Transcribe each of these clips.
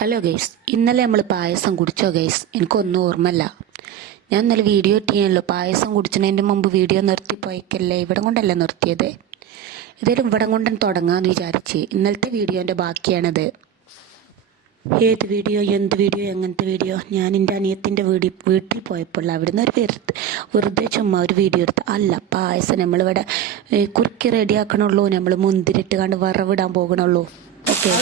Hello guys, ഇന്നലെ നമ്മൾ പായസം കുടിച്ചോ ഗൈസ്? എനിക്കൊന്നും ഓർമ്മല്ല. ഞാൻ ഇന്നലെ വീഡിയോ ഇട്ടിയല്ലോ, പായസം കുടിച്ചതിൻ്റെ മുമ്പ് വീഡിയോ നിർത്തിപ്പോയിക്കല്ലേ. ഇവിടെ കൊണ്ടല്ല നിർത്തിയത്. ഏതായാലും ഇവിടെ കൊണ്ടും തുടങ്ങാമെന്ന് വിചാരിച്ച്. ഇന്നലത്തെ വീഡിയോൻ്റെ ബാക്കിയാണത്. ഏത് വീഡിയോ, എന്ത് വീഡിയോ, എങ്ങനത്തെ വീഡിയോ? ഞാൻ എൻ്റെ അനിയത്തിൻ്റെ വീട്ടിൽ പോയപ്പോൾ അവിടുന്ന് വെറുതെ ചുമ്മാ ഒരു വീഡിയോ എടുത്ത്. അല്ല, പായസം നമ്മളിവിടെ കുറുക്കി റെഡിയാക്കണുള്ളൂ. നമ്മൾ മുന്തിരിട്ട് കണ്ട് വറവിടാൻ പോകണുള്ളൂ. ഓക്കെ,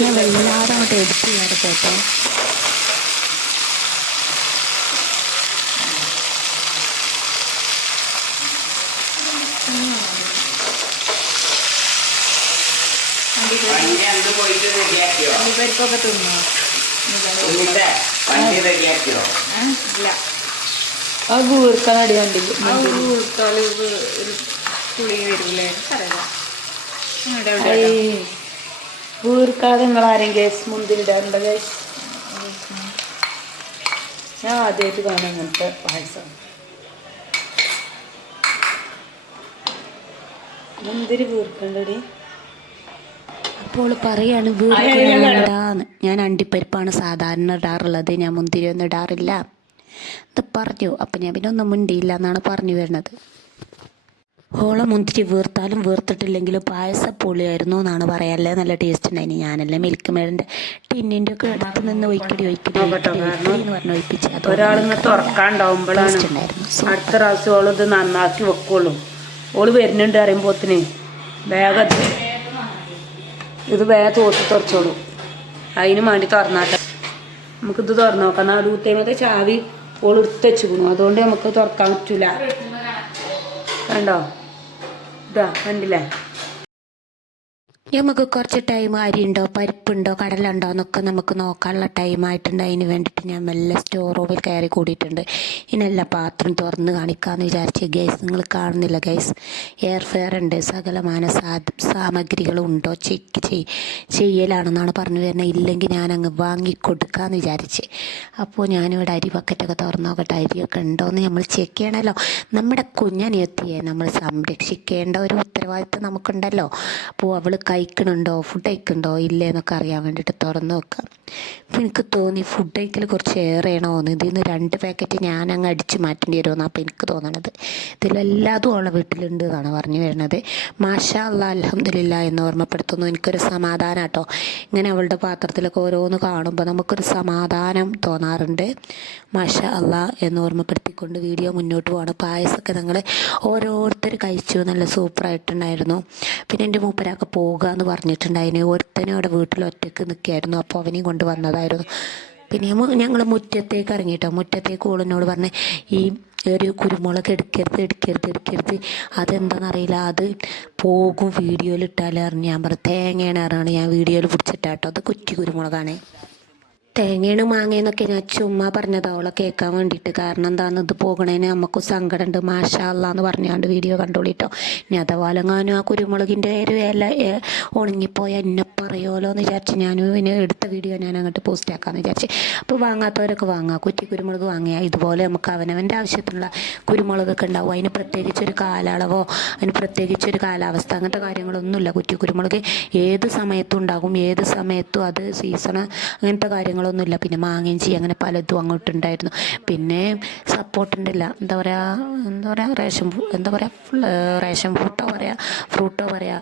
ഞാൻ വല്ലാതെ അങ്ങോട്ട് എഡിറ്റ് ചെയ്യാതെ പോട്ടെ. പരിപ്പൊക്കെ തിന്നോ? ആ ഗൂർക്കടി കണ്ടി പുളി വരൂലേ? ഗൂർക്കാതെ നിങ്ങൾ ആരെയും ഗ്യാസ് മുന്തിരിടാറുണ്ട് ഗ്യാസ്? ഞാൻ ആദ്യമായിട്ട് കാണാം അങ്ങനത്തെ പായസം. മുന്തിരി വീർക്കണ്ടടി. അപ്പോൾ പറയാണ് വീർക്കണ്ടാന്ന്. ഞാൻ അണ്ടിപ്പരിപ്പാണ് സാധാരണ ഇടാറുള്ളത്, ഞാൻ മുന്തിരി ഒന്നും ഇടാറില്ല ഇത് പറഞ്ഞു. അപ്പം ഞാൻ പിന്നെ ഒന്നും മിണ്ടിയില്ല എന്നാണ് പറഞ്ഞു വരുന്നത്. ഓളം മുന്തിരി വീർത്താലും വീർത്തിട്ടില്ലെങ്കിലും പായസം പൊളിയായിരുന്നു എന്നാണ് പറയാല്ലേ. നല്ല ടേസ്റ്റ് ഉണ്ടായിന്. ഞാനല്ലേ മിൽക്ക് മേഡിൻ്റെ ടിന്നിൻ്റെ ഒക്കെ അടുത്ത് നിന്ന് ഒഴിക്കടി എന്ന് പറഞ്ഞ് ഒഴിപ്പിച്ച് ഒരാളിങ്ങനെ തുറക്കാണ്ടാവുമ്പോഴാണ് അടുത്ത പ്രാവശ്യം ഓള് ഇത് നന്നാക്കി വെക്കുള്ളൂ. ഓള് വരുന്നുണ്ട് അറിയുമ്പോത്തിന് വേഗം ഇത് വേഗം തോത്തി തുറച്ചോളൂ. അതിന് വേണ്ടി തുറന്നാട്ടെ. നമുക്കിത് തുറന്നു നോക്കാം. എന്നാൽ ഊത്തേമത്തെ ചാവി ഓൾ എടുത്ത് വെച്ചിരുന്നു, അതുകൊണ്ട് നമുക്ക് തുറക്കാൻ പറ്റൂല. കണ്ടോ? ഇതാ കണ്ടില്ലേ? നമുക്ക് കുറച്ച് ടൈം അരിയുണ്ടോ, പരിപ്പുണ്ടോ, കടലുണ്ടോ എന്നൊക്കെ നമുക്ക് നോക്കാനുള്ള ടൈമായിട്ടുണ്ട്. അതിന് വേണ്ടിയിട്ട് ഞാൻ മെല്ലെ സ്റ്റോർ റൂമിൽ കയറി കൂടിയിട്ടുണ്ട്. ഇനെല്ലാം പാത്രം തുറന്ന് കാണിക്കാമെന്ന് വിചാരിച്ച്. ഗൈസ്, നിങ്ങൾ കാണുന്നില്ല ഗൈസ്, എയർ ഫെയർ ഉണ്ട്, സകലമാന സാമഗ്രികളും ഉണ്ടോ ചെക്ക് ചെയ്യലാണെന്നാണ് പറഞ്ഞു വരുന്നത്. ഇല്ലെങ്കിൽ ഞാനങ്ങ് വാങ്ങിക്കൊടുക്കാമെന്ന് വിചാരിച്ച്. അപ്പോൾ ഞാനിവിടെ അരി ബക്കറ്റൊക്കെ തുറന്ന് നോക്കട്ടെ, അരിയൊക്കെ ഉണ്ടോയെന്ന് നമ്മൾ ചെക്ക് ചെയ്യണമല്ലോ. നമ്മുടെ കുഞ്ഞനിയത്തിയെ നമ്മൾ സംരക്ഷിക്കേണ്ട ഒരു ഉത്തരവാദിത്വം നമുക്കുണ്ടല്ലോ. അപ്പോൾ അവൾ കഴിക്കണുണ്ടോ, ഫുഡ് കഴിക്കണ്ടോ ഇല്ലേ എന്നൊക്കെ അറിയാൻ വേണ്ടിയിട്ട് തുറന്ന് വെക്കാം. അപ്പോൾ എനിക്ക് തോന്നി ഫുഡ് കഴിക്കൽ കുറച്ച് ഏറെയാണോന്ന്. ഇതിൽ നിന്ന് 2 പാക്കറ്റ് ഞാൻ അങ്ങ് അടിച്ച് മാറ്റേണ്ടി വരുമെന്നാണ് അപ്പോൾ എനിക്ക് തോന്നണത്. ഇതിലെല്ലാതും ഉള്ള വീട്ടിലുണ്ട് എന്നാണ് പറഞ്ഞു വരുന്നത്. മാഷാ അല്ലാ, അൽഹംദുലില്ലാ എന്ന് ഓർമ്മപ്പെടുത്തുന്നു. എനിക്കൊരു സമാധാനം കേട്ടോ. ഇങ്ങനെ അവളുടെ പാത്രത്തിലൊക്കെ ഓരോന്ന് കാണുമ്പോൾ നമുക്കൊരു സമാധാനം തോന്നാറുണ്ട്. മാഷാ അല്ലാ എന്ന് ഓർമ്മപ്പെടുത്തിക്കൊണ്ട് വീഡിയോ മുന്നോട്ട് പോകണം. പായസമൊക്കെ ഞങ്ങൾ ഓരോരുത്തർ കഴിച്ചു, നല്ല സൂപ്പറായിട്ടുണ്ടായിരുന്നു. പിന്നെ എൻ്റെ മൂപ്പരാക്കെ പോകുക എന്ന് പറഞ്ഞിട്ടുണ്ടായിരുന്നു. ഒരുത്തനും അവിടെ വീട്ടിൽ ഒറ്റയ്ക്ക് നിൽക്കുകയായിരുന്നു, അപ്പോൾ അവനെയും കൊണ്ട് വന്നതായിരുന്നു. പിന്നെ ഞങ്ങൾ മുറ്റത്തേക്ക് ഇറങ്ങിയിട്ടോ. മുറ്റത്തേക്ക് ഓളിനോട് പറഞ്ഞ് ഈ ഒരു കുരുമുളക് എടുക്കരുത് അതെന്താണെന്നറിയില്ല, അത് പോകും വീഡിയോയിൽ ഇട്ടാലേ അറിഞ്ഞ്. ഞാൻ പറഞ്ഞു തേങ്ങയാണ് അറിയണം, ഞാൻ വീഡിയോയിൽ പിടിച്ചിട്ടാട്ടോ. അത് കുറ്റി കുരുമുളകാണ്. തേങ്ങയാണ് മാങ്ങയെന്നൊക്കെ ഞാൻ ചുമ്മാ പറഞ്ഞതാ അവളെ കേൾക്കാൻ വേണ്ടിയിട്ട്. കാരണം എന്താണെന്ന്, ഇത് പോകണേന് നമുക്ക് സങ്കടമുണ്ട്. മാഷാ അല്ലാ എന്ന് പറഞ്ഞാണ്ട് വീഡിയോ കണ്ടോളിട്ടോ. ഇനി അഥവാലെങ്ങാനും ആ കുരുമുളകിൻ്റെ ഒരു ഇല ഉണങ്ങിപ്പോയാൽ എന്നെ പറയുമല്ലോ എന്ന് വിചാരിച്ച് ഞാനും പിന്നെ എടുത്ത വീഡിയോ ഞാൻ അങ്ങോട്ട് പോസ്റ്റ് ആക്കാമെന്ന് വിചാരിച്ച്. അപ്പോൾ വാങ്ങാത്തവരൊക്കെ വാങ്ങുക, കുറ്റി കുരുമുളക് വാങ്ങിയാൽ ഇതുപോലെ നമുക്ക് അവനവൻ്റെ ആവശ്യത്തിനുള്ള കുരുമുളകൊക്കെ ഉണ്ടാവും. അതിന് പ്രത്യേകിച്ചൊരു കാലയളവോ അതിന് പ്രത്യേകിച്ചൊരു കാലാവസ്ഥ അങ്ങനത്തെ കാര്യങ്ങളൊന്നുമില്ല. കുറ്റി കുരുമുളക് ഏത് സമയത്തും ഉണ്ടാകും, ഏത് സമയത്തും അത് സീസണ് അങ്ങനത്തെ കാര്യങ്ങളൊന്നുമില്ല. പിന്നെ മാങ്ങയിഞ്ചി അങ്ങനെ പലതും അങ്ങോട്ടുണ്ടായിരുന്നു. പിന്നെ സപ്പോർട്ടുണ്ടല്ല, എന്താ പറയുക റേഷൻ ഫ്രൂട്ടോ പറയുക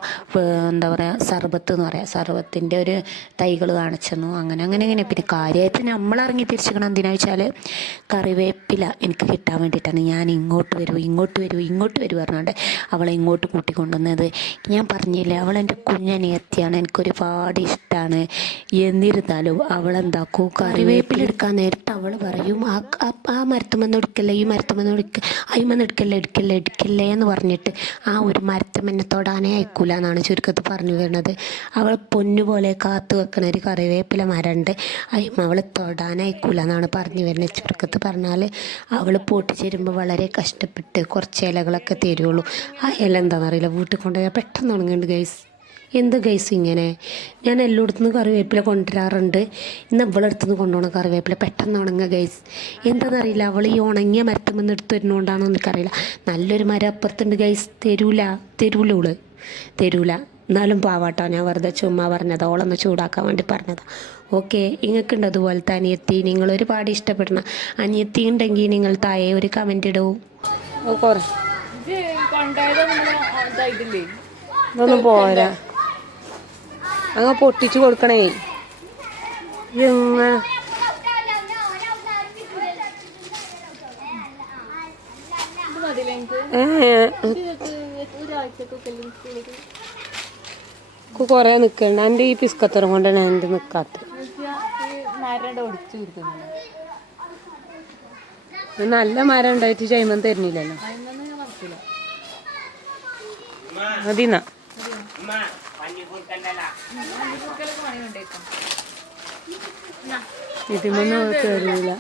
എന്താ പറയുക സർബത്ത് എന്ന് പറയാം. സർബത്തിൻ്റെ ഒരു തൈകൾ കാണിച്ചെന്നു. അങ്ങനെ പിന്നെ കാര്യമായിട്ട് നമ്മൾ ഇറങ്ങി തിരിച്ചിരിക്കണം. എന്തിനാ വെച്ചാൽ കറിവേപ്പില എനിക്ക് കിട്ടാൻ വേണ്ടിയിട്ടാണ്. ഞാൻ ഇങ്ങോട്ട് വരൂ പറഞ്ഞുകൊണ്ട് അവളെ ഇങ്ങോട്ട് കൂട്ടിക്കൊണ്ടുവന്നത്. ഞാൻ പറഞ്ഞില്ലേ, അവളെൻ്റെ കുഞ്ഞനിയത്തിയാണ്, എനിക്കൊരുപാട് ഇഷ്ടമാണ്. എന്നിരുന്നാലും അവളെന്താക്കും, കറിവേപ്പില എടുക്കാൻ നേരത്ത് അവൾ പറയും ആ മരത്തുമെന്ന് എടുക്കല്ലേ, ഈ മരത്തുമെന്ന് അയിമെന്ന് എടുക്കല്ലേ എന്ന് പറഞ്ഞിട്ട് ആ ഒരു മരത്തുമെന്നെ തൊടാനേ അയക്കൂല എന്നാണ് ചുരുക്കത്തിൽ പറഞ്ഞു വരുന്നത്. അവൾ പൊന്നുപോലെ കാത്തു വെക്കണ ഒരു കറിവേപ്പില മരമുണ്ട്, അവൾ തൊടാനയക്കൂല എന്നാണ് പറഞ്ഞു വരുന്നത്. ചുരുക്കത്തിൽ പറഞ്ഞാൽ അവൾ പൊട്ടിച്ചേരുമ്പോൾ വളരെ കഷ്ടപ്പെട്ട് കുറച്ച് ഇലകളൊക്കെ തരുള്ളൂ. ആ ഇല എന്താണെന്നറിയില്ല, വീട്ടിൽ കൊണ്ടുപോയാൽ പെട്ടെന്ന് ഉണങ്ങുന്നുണ്ട് ഗൈസ്. എന്ത് ഗൈസ് ഇങ്ങനെ? ഞാൻ എല്ലായിടത്തുനിന്ന് കറിവേപ്പില കൊണ്ടുവരാറുണ്ട്. ഇന്ന് ഇവളെടുത്തുനിന്ന് കൊണ്ടുപോകണം കറിവേപ്പില പെട്ടെന്ന് ഉണങ്ങുക ഗൈസ്. എന്താണെന്നറിയില്ല, അവൾ ഈ ഉണങ്ങിയ മരത്തുമെന്ന് എടുത്ത് വരുന്നതുകൊണ്ടാണോ എനിക്കറിയില്ല. നല്ലൊരു മരം അപ്പുറത്തുണ്ട് ഗൈസ്, തരൂല. എന്നാലും പാവാട്ടോ, ഞാൻ വെറുതെ ചുമ്മാ പറഞ്ഞത്, ഓളൊന്ന് ചൂടാക്കാൻ വേണ്ടി പറഞ്ഞതാണ്. ഓക്കെ, ഇങ്ങൾക്കുണ്ട് അതുപോലത്തെ അനിയത്തി, നിങ്ങൾ ഒരുപാട് ഇഷ്ടപ്പെടുന്ന അനിയത്തി ഉണ്ടെങ്കിൽ നിങ്ങൾ താഴെ ഒരു കമൻ്റ് ഇടൂ. ഇതൊന്നും പോരാ, അങ്ങ് പൊട്ടിച്ചു കൊടുക്കണേ. എങ്ങനെ കൊറേ നിക്കണ്ട. എന്റെ ഈ പിസ്കത്തരം കൊണ്ടാണ് എന്റെ നിക്കാത്ത. നല്ല മരം ഉണ്ടായിട്ട് ചൈമൻ തരുന്നില്ലല്ലോ. മതിന്നാ ഇതിമൊന്നും തരൂല.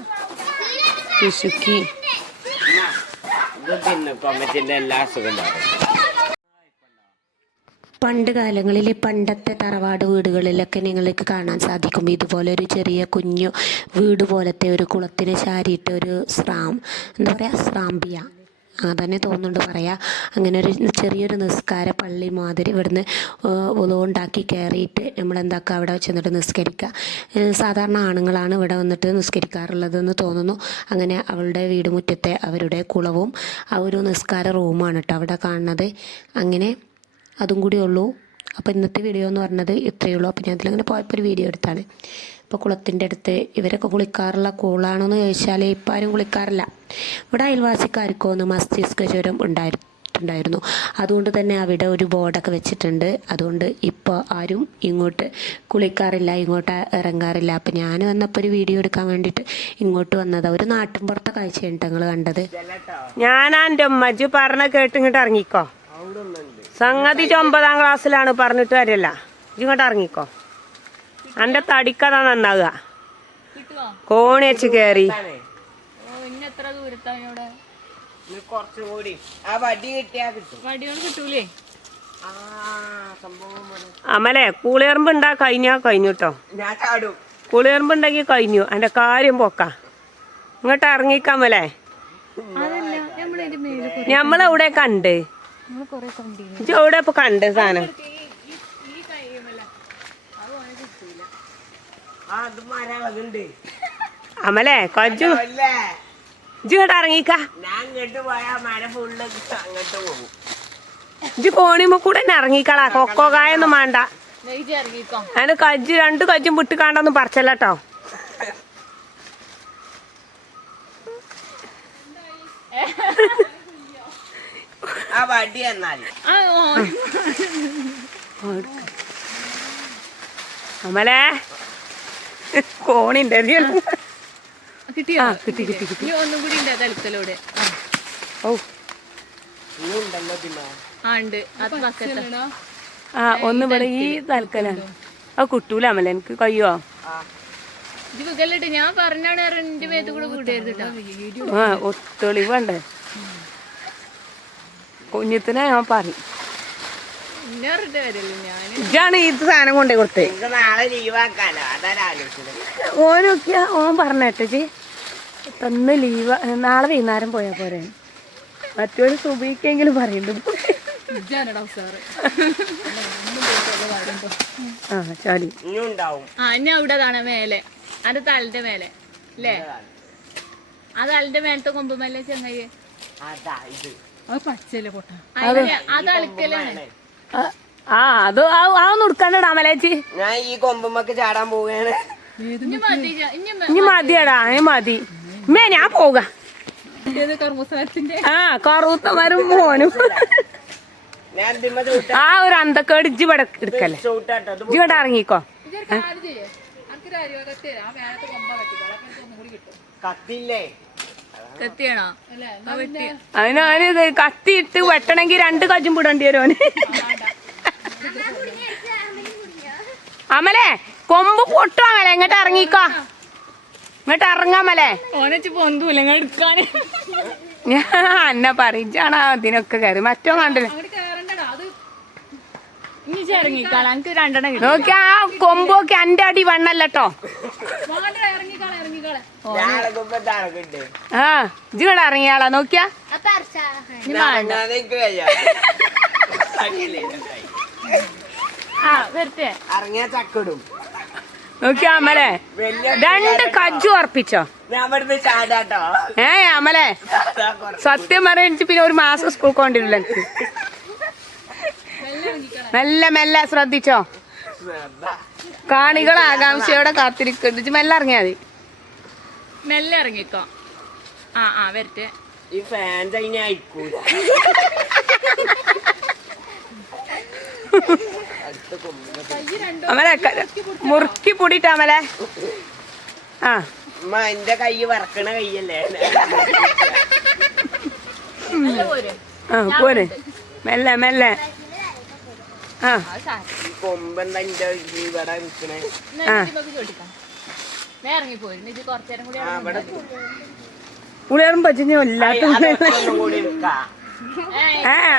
പിശുക്കി പണ്ട് കാലങ്ങളിൽ പണ്ടത്തെ തറവാട് വീടുകളിലൊക്കെ നിങ്ങൾക്ക് കാണാൻ സാധിക്കും ഇതുപോലെ ഒരു ചെറിയ കുഞ്ഞു വീട് പോലത്തെ ഒരു കുളത്തിന് ചാരിയിട്ട് ഒരു എന്താ പറയുക, സ്രാമ്പിയ അതന്നെ തോന്നുന്നുണ്ട് പറയാ. അങ്ങനെ ഒരു ചെറിയൊരു നിസ്കാര പള്ളി മാതിരി ഇവിടുന്ന് ഉണ്ടാക്കി കയറിയിട്ട് നമ്മളെന്താക്കുക അവിടെ ചെന്നിട്ട് നിസ്കരിക്കുക. സാധാരണ ആണുങ്ങളാണ് ഇവിടെ വന്നിട്ട് നിസ്കരിക്കാറുള്ളതെന്ന് തോന്നുന്നു. അങ്ങനെ അവളുടെ വീട് മുറ്റത്തെ അവരുടെ കുളവും ആ ഒരു നിസ്കാര റൂമാണ് കേട്ടോ അവിടെ കാണുന്നത്. അങ്ങനെ അതും കൂടി ഉള്ളൂ. അപ്പോൾ ഇന്നത്തെ വീഡിയോ എന്ന് പറഞ്ഞത് ഇത്രയേ ഉള്ളൂ. അപ്പോൾ ഞാൻ അതിലങ്ങനെ പോയപ്പോൾ ഒരു വീഡിയോ എടുത്താണ്. ഇപ്പോൾ കുളത്തിൻ്റെ അടുത്ത് ഇവരൊക്കെ കുളിക്കാറുള്ള കുളമാണോ എന്ന് ചോദിച്ചാൽ ഇപ്പോൾ ആരും കുളിക്കാറില്ല. ഇവിടെ അയൽവാസിക്കാർക്കോ ഒന്ന് മസ്തിഷ്ക ജ്വരം ഉണ്ടായിരുന്നു. അതുകൊണ്ട് തന്നെ അവിടെ ഒരു ബോർഡൊക്കെ വെച്ചിട്ടുണ്ട്. അതുകൊണ്ട് ഇപ്പോൾ ആരും ഇങ്ങോട്ട് കുളിക്കാറില്ല, ഇങ്ങോട്ട് ഇറങ്ങാറില്ല. അപ്പോൾ ഞാൻ വന്നപ്പോൾ ഒരു വീഡിയോ എടുക്കാൻ വേണ്ടിയിട്ട് ഇങ്ങോട്ട് വന്നതാണ്. ഒരു നാട്ടിൻപുറത്തെ കാഴ്ചയാണ് നിങ്ങൾ കണ്ടത്. ഞാനാ എൻ്റെ ഉമ്മജ് പറഞ്ഞ കേട്ട് ഇങ്ങോട്ട് ഇറങ്ങിക്കോ. സംഗതി 9ാം ക്ലാസ്സിലാണ്, പറഞ്ഞിട്ട് കാര്യല്ല. ഇങ്ങോട്ട് ഇറങ്ങിക്കോ. എൻ്റെ തടിക്കഥ നന്നാകുക. കോണി വെച്ച് കയറി അമലെ കൂളിയറുമ്പുണ്ടാ കഴിഞ്ഞു കേട്ടോ. കൂളിയറുമ്പുണ്ടെങ്കിൽ കഴിഞ്ഞു, എൻ്റെ കാര്യം പോക്ക. ഇങ്ങോട്ട് ഇറങ്ങിക്കാമല്ലേ. ഞമ്മളെവിടെ കണ്ട് എവിടെ ഇപ്പൊ കണ്ട് സാധനം അമലേ കൊച്ചു ഇങ്ങോട്ട് ഇറങ്ങിക്ക. ഇജ്ജ് കോണിമ്മ കൂടെ തന്നെ ഇറങ്ങിക്കളാ. കൊക്കോ കായൊന്നും വേണ്ട. അതിന് കജ്ജ് 2 കജ്ജും വിട്ടുകാണ്ടൊന്നും പറിച്ചല്ലോ. അമലേ കോണിന്റെ കിട്ടിയോ? കിട്ടി. ഒന്നും കൂടി ഉണ്ട് തലക്കലോടെ. ഒന്ന് ഇവിടെ ഈ തലക്കലാണ്. അത് കിട്ടൂല അമല, എനിക്ക് കഴിയോ? ഞാൻ പറഞ്ഞാണ് എന്റെ മേത്ത് കൂടെ കൂട്ടിയായിരുന്നു. ഒത്തെളിവുണ്ട്. കുഞ്ഞിത്തിനെ ഞാൻ പറയും. ഇതാണ് ഈ സാധനം കൊണ്ടേ കൊടുത്തേ. ഓനൊക്കെയാ ഓൻ പറഞ്ഞേട്ടേ തന്ന് ലീവ് നാളെ വൈകുന്നേരം പോയാ പോരെ. മറ്റൊരു സുബിക്കെങ്കിലും പറയുന്നുണ്ട്. ചാടി അവിടെ മേലെ അത് തലന്റെ മേലെ അല്ലേ? ആ തലന്റെ മേലത്തെ കൊമ്പുമല്ലേ ചെങ്ങയ്യ പച്ചല്ലേ പൊട്ട അത് അളിക്കലാണ്. അത് അതൊന്നും എടുക്കാണ്ടാ മലേച്ചി. ഞാൻ ഈ കൊമ്പുമ്മക്ക് ചാടാൻ പോവുകയാണ്. ഇനി മതിയടാ, മതി മേ ഞാൻ പോക. കറുത്തമാരും മോനും ആ ഒരു അന്തക്കേട് ഇജ്ജ് ഇവിടെ എടുക്കല്ലേ. ഇജ്ജ് ഇവിടെ ഇറങ്ങിക്കോ. അതിന് കത്തിയിട്ട് വെട്ടണമെങ്കിൽ 2 കജ്ജും വിടേണ്ടി വരും. അമലേ കൊമ്പ് പൊട്ടു അമലെ, ഇങ്ങോട്ട് ഇറങ്ങിക്കോ. ഇങ്ങോട്ട് ഇറങ്ങാമല്ലേ. ഞാൻ എന്നെ പറയിച്ചാണ് അതിനൊക്കെ കയറി. മറ്റോ കണ്ടില്ല നോക്കി ആ കൊമ്പൊക്കെ എന്റെ അടി വണ്ണല്ലോ. ഇങ്ങോട്ട് ഇറങ്ങിയാളാ നോക്കിയാ. ഇറങ്ങിയ ചക്കിടും. നോക്കിയാ അമലെ 2 കജ്ജു ഉറപ്പിച്ചോ അമലെ സത്യം പറയാ എനിക്ക് പിന്നെ ഒരു മാസം സ്കൂൾ കൊണ്ടില്ല എനിക്ക് മെല്ലെ മെല്ലെ ശ്രദ്ധിച്ചോ കാണികൾ ആകാംക്ഷയോടെ കാത്തിരിക്കുന്നുണ്ട് മെല്ലെ ഇറങ്ങിയാ മതി മെല്ലെ ഇറങ്ങിക്കോ ആ വരട്ടെ ഈ ഫാൻ തന്നെ അയക്കൂല അമലെ മുറുക്കി പൊടിയിട്ടാ അമലെ ആ എന്റെ കൈ വറക്കണ കൈയല്ലേ ആ പോരെ മെല്ലെ മെല്ലെ ആ കൊമ്പെന്താ എന്റെ ഇവിടെ നിക്കണേ ഇറങ്ങിപ്പോയി ഇത് കുറച്ചേരം കൂടി അവിടെ പുളിയറും പച്ചഞ്ഞോ ഇല്ലാത്ത കൂടി നിക്കാം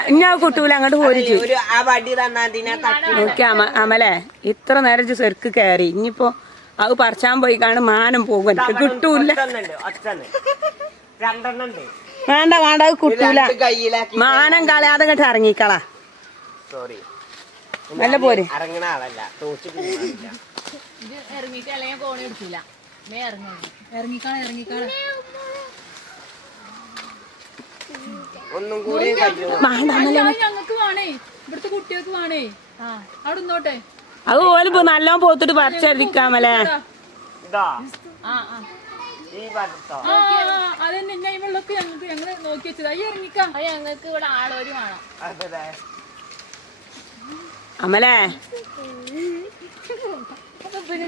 ഇഞ്ഞാ കുട്ടൂല അങ്ങോട്ട് പോരിച്ചു ഒരു ആ വടി തന്നാതിനെ തട്ടി നോക്കി അമലെ ഇത്ര നേരം ചെറുക്ക് കയറി ഇനിയിപ്പോ അത് പറിച്ചാൻ പോയി കാണും മാനം പോകും എനിക്ക് കിട്ടൂല രണ്ടെണ്ണുണ്ട് വേണ്ട വേണ്ട അത് കിട്ടൂല കയ്യിലാക്കി മാനം കളയാതെ ഇങ്ങോട്ട് ഇറങ്ങിക്കളാ സോറി നല്ല പോരെ ഇറങ്ങണ ആളല്ല തോച്ചിട്ട് ഇത് ഇറങ്ങിയിട്ട് അല്ലെങ്കിൽ കോണി എടുക്കില്ല ഇറങ്ങിക്കാണ് ഒന്നും കൂടി കഴിയും ഞങ്ങക്ക് വേണേ ഇവിടുത്തെ കുട്ടികൾക്ക് വേണേ അവിടെ നിന്നോട്ടെ അത് പോലും നല്ലോണം പോത്തിട്ട് പറിച്ചടിക്കാമല്ലേ ഇതാ ആ ഈ പറ്റോ അതന്നെ ഞാൻ ഇവളൊക്കെ ഞങ്ങള് നോക്കി വെച്ചത് അയ്യ ഇറങ്ങിക്കാം ഞങ്ങൾക്ക് ഇവിടെ ആളൊരു വേണം അതെ അമലേ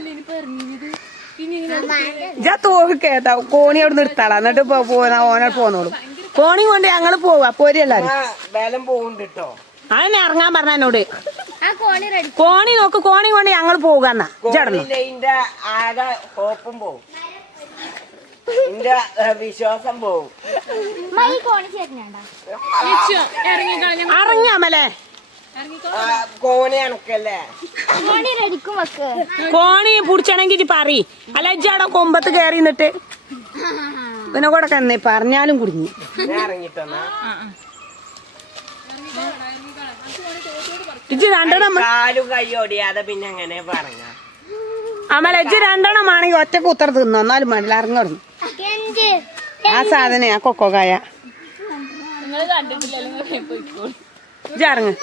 ഇനിയിപ്പോ ഇറങ്ങിയത് പിന്നെ ഇജാ തോക്കേട്ടാ കോണി അവിടെ നിർത്താളാ എന്നിട്ട് ഓനോട് പോന്നോളൂ കോണി കൊണ്ട് ഞങ്ങള് പോവാ പോരെല്ലാരും ബലം പോകുന്നുണ്ട് കേട്ടോ അതിനെ ഇറങ്ങാൻ പറഞ്ഞ എന്നോട് കോണി നോക്ക് കോണി കൊണ്ട് ഞങ്ങൾ പോകാന്നാ ചേട്ടനോ ഇതിന്റെ ആകെ ഹോപ്പും പോവും എന്റെ വിശ്വാസം പോവും ഇറങ്ങിയാമല്ലേ കോണി അണക്കല്ലേ കോണി പിടിച്ചണെങ്കിൽ പറ അല്ല ഇജ്ജാടെ കൊമ്പത്ത് കയറി നിന്നിട്ട് പിന്നെ കൂടെ കന്നേ പറഞ്ഞാലും കുടുങ്ങി ഞാൻ ഇറങ്ങിട്ടൊന്നാ ഇജ്ജ് രണ്ടെണ്ണം കാലും കൈയോടിയാതെ പിന്നെ അങ്ങനെ പറഞ്ഞ അമല ഇജ്ജ് രണ്ടെണ്ണം ആണെങ്കിൽ ഒറ്റ കുത്തർ തിന്നോ എന്നാലും മണ്ടിൽ ഇറങ്ങി ആ സാധനം ആ കൊക്കോക്കായ നിങ്ങൾ കണ്ടിട്ടില്ലല്ലോ ഇജ്ജ് ഇറങ്ങ്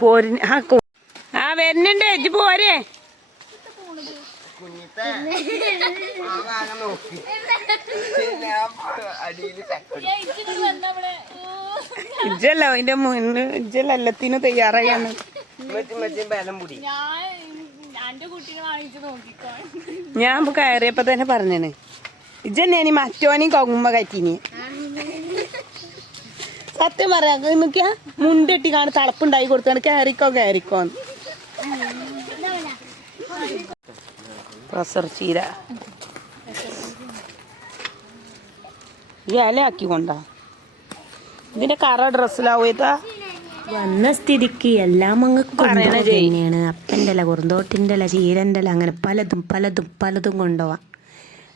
പോരി ആ വരുന്നുണ്ട് ഇജ്ജ് പോരെ കുഞ്ഞിത്തെ നോക്കി അടിയിൽ ഇജ്ജല്ല അതിന്റെ മുന്നിൽ ഇജ്ജല്ല എല്ലാത്തിനും തയ്യാറായാണ് ബലം മുടി എന്റെ കുട്ടീനെ വാങ്ങിച്ചു നോക്കിക്കോ ഞാൻ ഇപ്പൊ കയറിയപ്പോ തന്നെ പറഞ്ഞേന് ഇജ്ജെന്നെ മറ്റോനെയും കൊങ്ങുമ്പോ കയറ്റീനി സത്യം പറയാ നോക്കിയാ മുണ്ടെട്ടി കാണും തളപ്പുണ്ടായി കൊടുത്താണ് കയറിക്കോന്ന് പ്രസർ ചീര ഈ ഇലയാക്കിക്കൊണ്ടാ ഇതിന്റെ കറ ഡ്രസ്സിലാവുക വന്ന സ്ഥിതിക്ക് എല്ലാം അങ്ങ് തന്നെയാണ് അപ്പൻ്റെ ഇല കുറുന്തോട്ടിൻ്റെ ഇല ചീരൻ്റെ ഇല അങ്ങനെ പലതും കൊണ്ടുപോവാം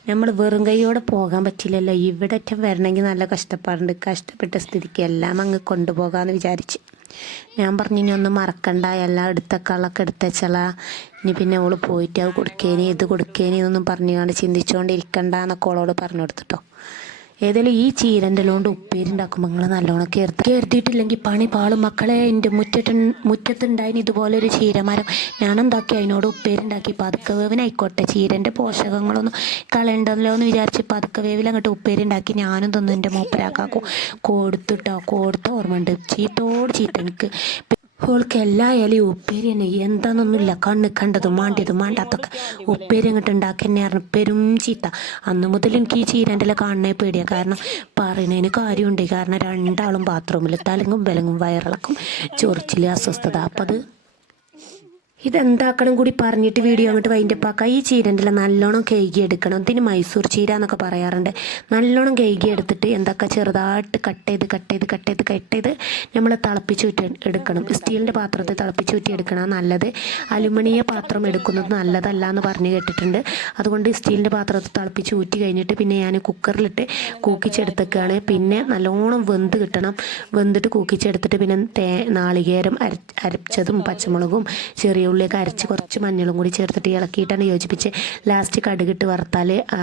നമ്മൾ വെറും കൈയോടെ പോകാൻ പറ്റില്ലല്ലോ ഇവിടെ ഒറ്റ വരണമെങ്കിൽ നല്ല കഷ്ടപ്പാടുണ്ട് കഷ്ടപ്പെട്ട സ്ഥിതിക്ക് എല്ലാം അങ്ങ് കൊണ്ടുപോകാമെന്ന് വിചാരിച്ച് ഞാൻ പറഞ്ഞു ഇനി ഒന്നും മറക്കണ്ട എല്ലാം എടുത്തക്കാളൊക്കെ എടുത്തച്ചളാ ഇനി പിന്നെ ഓള് പോയിട്ട് അത് കൊടുക്കേനി ഇത് കൊടുക്കേനി എന്നൊന്നും പറഞ്ഞുകൊണ്ട് ചിന്തിച്ചുകൊണ്ടിരിക്കണ്ട എന്നൊക്കെ ഓളോട് പറഞ്ഞു കൊടുത്തിട്ടോ ഏതായാലും ഈ ചീരൻ്റെ കൊണ്ട് ഉപ്പേരി ഉണ്ടാക്കുമ്പോൾ നിങ്ങൾ നല്ലോണം കയർത്തിയിട്ടില്ലെങ്കിൽ പണി പാളും മക്കളെ എൻ്റെ മുറ്റത്തുണ്ടായിന് ഇതുപോലെ ഒരു ചീരമരം ഞാനെന്താക്കി അതിനോട് ഉപ്പേരി ഉണ്ടാക്കി പതുക്കെ വേവിനായിക്കോട്ടെ ചീരൻ്റെ പോഷകങ്ങളൊന്നും കളയണ്ടല്ലോ എന്ന് വിചാരിച്ച് പതുക്കെ വേവിൽ അങ്ങോട്ട് ഉപ്പേരി ഉണ്ടാക്കി ഞാനും തന്നു എൻ്റെ മൂപ്പരാക്കാക്കും കൊടുത്ത ഓർമ്മയുണ്ട് ചീത്ത എനിക്ക് ഓൾക്ക് എല്ലാ ഇലയും ഉപ്പേരി തന്നെ എന്താണെന്നൊന്നുമില്ല കണ്ണ് കണ്ടതും മാണ്ടിയതും മാണ്ടാത്തൊക്കെ ഉപ്പേരി അങ്ങോട്ട് ഉണ്ടാക്കി തന്നെ പറഞ്ഞു പെരും ചീത്ത അന്ന് മുതൽ എനിക്ക് ഈ ചീരൻ്റെ ഇല കാണണേ പേടിയാണ് കാരണം പറയുന്നതിന് കാര്യമുണ്ട് കാരണം രണ്ടാളും ബാത്റൂമിൽ തലങ്ങും വിലങ്ങും വയറിളക്കും ചൊറിച്ചിൽ അസ്വസ്ഥത അപ്പം അത് ഇതെന്താക്കണം കൂടി പറഞ്ഞിട്ട് വീഡിയോ അങ്ങോട്ട് വൈൻഡപ്പാക്കാം. ഈ ചീരൻ്റെ നല്ലോണം കഴുകി എടുക്കണം. ഇതിന് മൈസൂർ ചീര എന്നൊക്കെ പറയാറുണ്ട്. നല്ലോണം കഴുകി എടുത്തിട്ട് എന്തൊക്കെ ചെറുതായിട്ട് കട്ട് ചെയ്ത് നമ്മൾ തിളപ്പിച്ചൂറ്റി എടുക്കണം. സ്റ്റീലിൻ്റെ പാത്രത്തിൽ തിളപ്പിച്ചൂറ്റി എടുക്കണം നല്ലത്. അലുമിനിയ പാത്രം എടുക്കുന്നത് നല്ലതല്ല എന്ന് പറഞ്ഞു കേട്ടിട്ടുണ്ട്. അതുകൊണ്ട് സ്റ്റീലിൻ്റെ പാത്രത്തിൽ തിളപ്പിച്ച് ഊറ്റി കഴിഞ്ഞിട്ട് പിന്നെ ഞാൻ കുക്കറിലിട്ട് കൂക്കിച്ചെടുത്തേക്കാണ്. പിന്നെ നല്ലോണം വെന്ത് കിട്ടണം. വെന്തിട്ട് കൂക്കിച്ചെടുത്തിട്ട് പിന്നെ നാളികേരം അരച്ചതും പച്ചമുളകും ചെറിയ ഉള്ളിയൊക്കെ അരച്ച് കുറച്ച് മഞ്ഞളും കൂടി ചേർത്തിട്ട് ഇളക്കിയിട്ടാണ് യോജിപ്പിച്ച് ലാസ്റ്റ് കടുകിട്ട് വറുത്താൽ ആ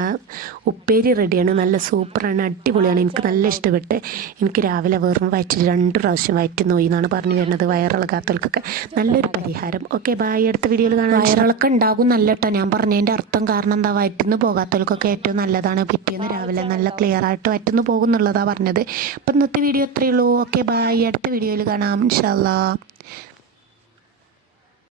ഉപ്പേരി റെഡിയാണ്. നല്ല സൂപ്പറാണ്, അടിപൊളിയാണ്. എനിക്ക് നല്ല ഇഷ്ടപ്പെട്ട്. എനിക്ക് രാവിലെ വെറും വയറ്റിൽ 2 പ്രാവശ്യം വയറ്റ് നോയി എന്നാണ് പറഞ്ഞു വരുന്നത്. വയറിളകാത്തവർക്കൊക്കെ നല്ലൊരു പരിഹാരം. Okay, bye. അടുത്ത വീഡിയോയിൽ കാണാം. വയറിളക്കം ഉണ്ടാകും നല്ല കേട്ടോ ഞാൻ പറഞ്ഞതിൻ്റെ അർത്ഥം. കാരണം എന്താ, വയറ്റിന്ന് പോകാത്തവർക്കൊക്കെ ഏറ്റവും നല്ലതാണ്. പിറ്റേന്ന് രാവിലെ നല്ല ക്ലിയർ ആയിട്ട് വയറ്റിന്ന് പോകും എന്നുള്ളതാണ് പറഞ്ഞത്. അപ്പം ഇന്നത്തെ വീഡിയോ ഇത്രയേ ഉള്ളൂ. Okay, bye. അടുത്ത വീഡിയോയിൽ കാണാം ഇൻഷാ അല്ലാ.